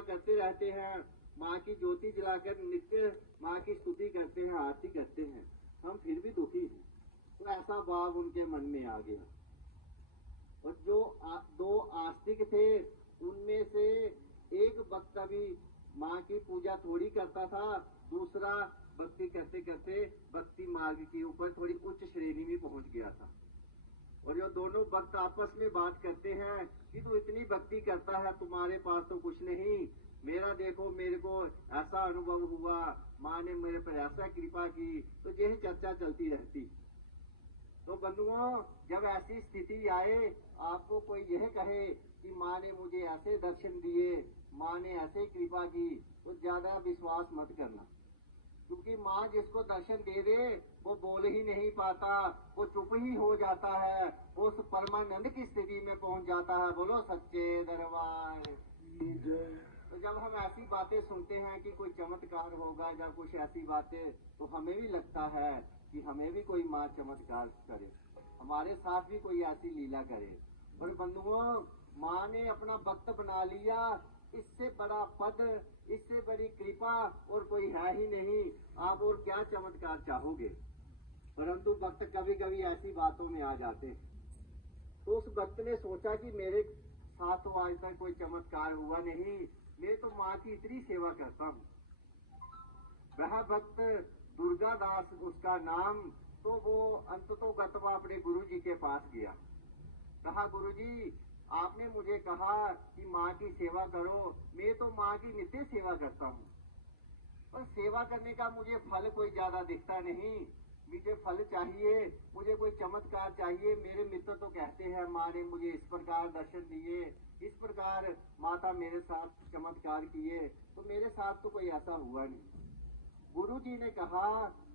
पूजा करते रहते हैं, माँ की ज्योति जलाकर नित्य माँ की स्तुति करते हैं, आरती करते हैं, हम फिर भी दुखी हैं। तो ऐसा भाव उनके मन में आ गया। और जो दो आस्तिक थे उनमें से एक भक्त अभी माँ की पूजा थोड़ी करता था, दूसरा भक्ति करते करते भक्ति मार्ग के ऊपर थोड़ी उच्च श्रेणी में पहुंच गया था। और ये दोनों भक्त आपस में बात करते हैं कि तू इतनी भक्ति करता है, तुम्हारे पास तो कुछ नहीं, मेरा देखो, मेरे को ऐसा अनुभव हुआ, माँ ने मेरे पर ऐसा कृपा की। तो यही चर्चा चलती रहती। तो बंधुओं, जब ऐसी स्थिति आए, आपको कोई यह कहे कि माँ ने मुझे ऐसे दर्शन दिए, माँ ने ऐसे कृपा की, तो ज्यादा विश्वास मत करना। क्योंकि माँ जिसको दर्शन दे दे वो बोल ही नहीं पाता, वो चुप ही हो जाता है, वो उस परमानंद की स्थिति में पहुंच जाता है। बोलो सच्चे दरबार की जय। तो जब हम ऐसी बातें सुनते हैं कि कोई चमत्कार होगा या कुछ ऐसी बातें, तो हमें भी लगता है कि हमें भी कोई माँ चमत्कार करे, हमारे साथ भी कोई ऐसी लीला करे। और बंधुओं, माँ ने अपना भक्त बना लिया, इससे बड़ा पद, इससे बड़ी कृपा और कोई है ही नहीं। आप और क्या चमत्कार चाहोगे। परंतु भक्त कभी कभी ऐसी बातों में आ जाते हैं। तो उस भक्त ने सोचा कि मेरे साथ तो आज तक कोई चमत्कार हुआ नहीं, मैं तो माँ की इतनी सेवा करता हूँ। वह भक्त दुर्गा दास उसका नाम, तो वो अंततो गतवा अपने गुरु जी के पास गया। कहा, गुरु जी, आपने मुझे कहा कि माँ की सेवा करो, मैं तो माँ की नित्य सेवा करता हूँ, पर सेवा करने का मुझे फल कोई ज्यादा दिखता नहीं, मुझे फल चाहिए, मुझे कोई चमत्कार चाहिए। मेरे मित्र तो कहते हैं माँ ने मुझे इस प्रकार दर्शन दिए, इस प्रकार माता मेरे साथ चमत्कार किए, तो मेरे साथ तो कोई ऐसा हुआ नहीं। गुरु जी ने कहा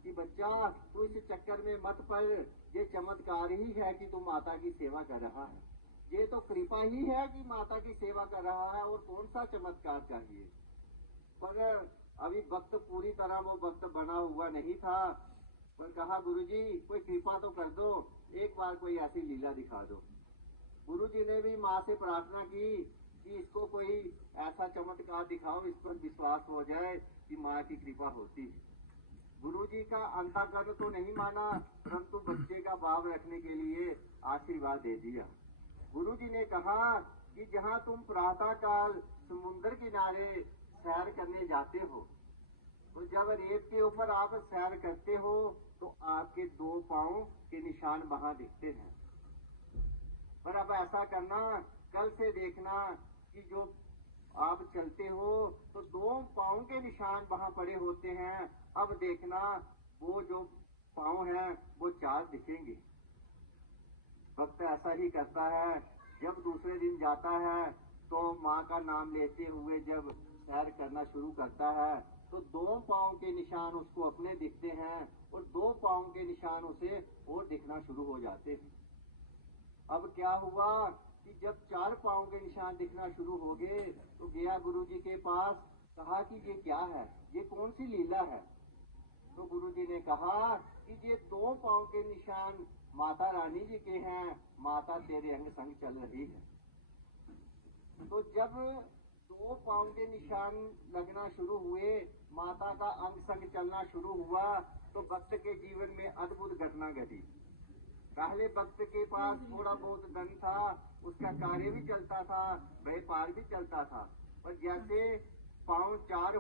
कि बच्चा, तू इस चक्कर में मत पड़, ये चमत्कार ही है कि तू माता की सेवा कर रहा है, ये तो कृपा ही है कि माता की सेवा कर रहा है, और कौन सा चमत्कार चाहिए। पर अभी भक्त पूरी तरह वो भक्त बना हुआ नहीं था। पर कहा, गुरुजी कोई कृपा तो कर दो, एक बार कोई ऐसी लीला दिखा दो। गुरुजी ने भी माँ से प्रार्थना की कि इसको कोई ऐसा चमत्कार दिखाओ, इस पर विश्वास हो जाए कि माँ की कृपा होती है। गुरुजी का अंतःकरण तो नहीं माना, परंतु बच्चे का भाव रखने के लिए आशीर्वाद दे दिया। गुरुजी ने कहा कि जहाँ तुम प्रातः काल समुद्र किनारे सैर करने जाते हो, तो जब रेत के ऊपर आप सैर करते हो तो आपके दो पांव के निशान वहां दिखते हैं। पर अब ऐसा करना, कल से देखना कि जो आप चलते हो तो दो पांव के निशान वहां पड़े होते हैं, अब देखना वो जो पांव हैं वो चार दिखेंगे। भक्त ऐसा ही करता है। जब दूसरे दिन जाता है तो माँ का नाम लेते हुए जब सैर करना शुरू करता है, तो दो पांव के निशान उसको अपने दिखते हैं और दो पांव के निशान उसे और दिखना शुरू हो जाते हैं। अब क्या हुआ कि जब चार पांव के निशान दिखना शुरू हो गए, तो गया गुरुजी के पास, कहा कि ये क्या है, ये कौन सी लीला है। तो गुरुजी ने कहा कि ये दो पांव के निशान माता रानी जी के हैं, माता तेरे अंग संग चल रही है। तो जब दो पांव के निशान लगना शुरू हुए, माता का अंग संग चलना शुरू हुआ, तो भक्त के जीवन में अद्भुत घटना घटी। पहले भक्त के पास थोड़ा बहुत धन था, उसका कार्य भी चलता था, व्यापार भी चलता था, पर जैसे पांव चार